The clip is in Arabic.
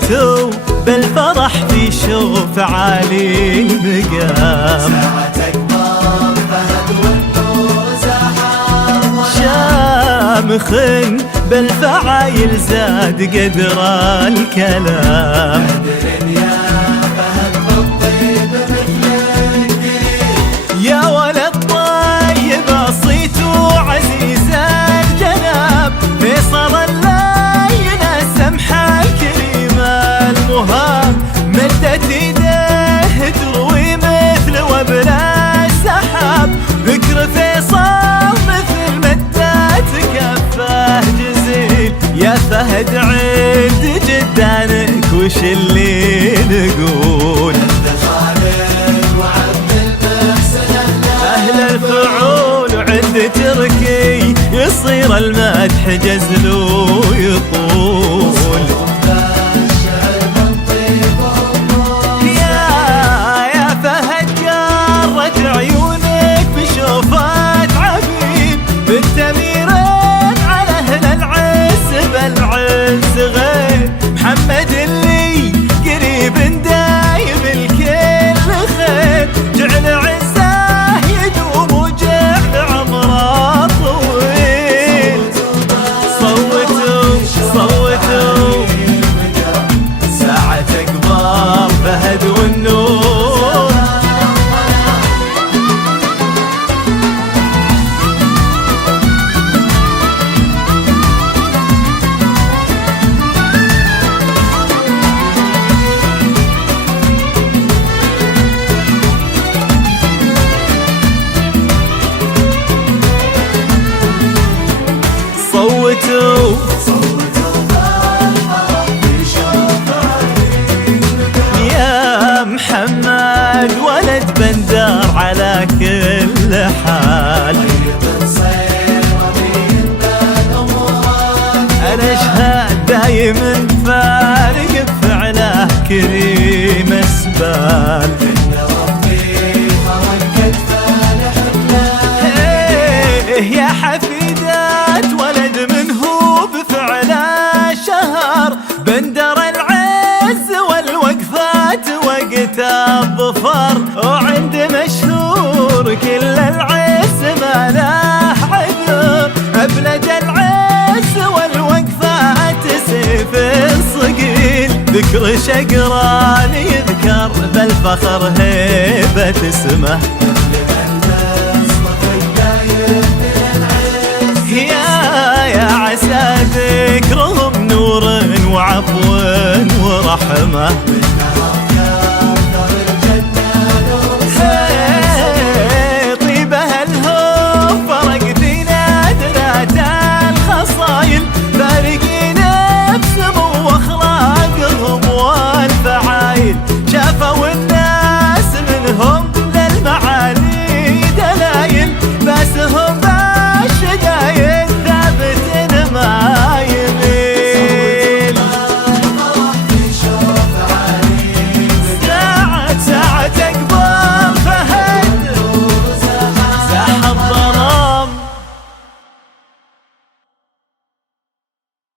صوته بالفرح في شوف عالي المقام. ساعة أكبر فهد والنور زحام شامخ بالفعايل زاد قدر الكلام. بدر يا فهد بالطيب مثل القريب. يا ولد طيب صيته عزيز الجناب، فيصل اللين السمح الكريم المهاب. مدت يديه تروي مثل وبل السحاب، ذكر فيصل مثل مدت كفه جزيل. يا فهد عند جدانك وش اللي نقول؟ انت خالد وعبد المحسن أهل الفعول وعند تركي يصير المدح جزل ويطول. يا فهد قرت عيونك بشوفات عبيد، بالتميرين على أهل العز بالعز غير. محمد اللي قريب دايم الكل خير، جعل عزه يدوم وجعل عمره طويل. صوتوا صوتوا ساعة أكبر فهد والنور. صوتوا يا محمد ولد بندر على كل حال. أنا أشهد دايم فارق بفعله كريم اسبال. يا حفيدات ولد منه بفعله شهر، بندر العز والوقفات وقت الظفر. وعند مشهور كل العز ما له عذر، أبلج العز والوقفات سيف الصقيل. ذكر شقران يذكر بالفخر هيبة اسمه. يا عسى ذكرهم نور وعفو ورحمة.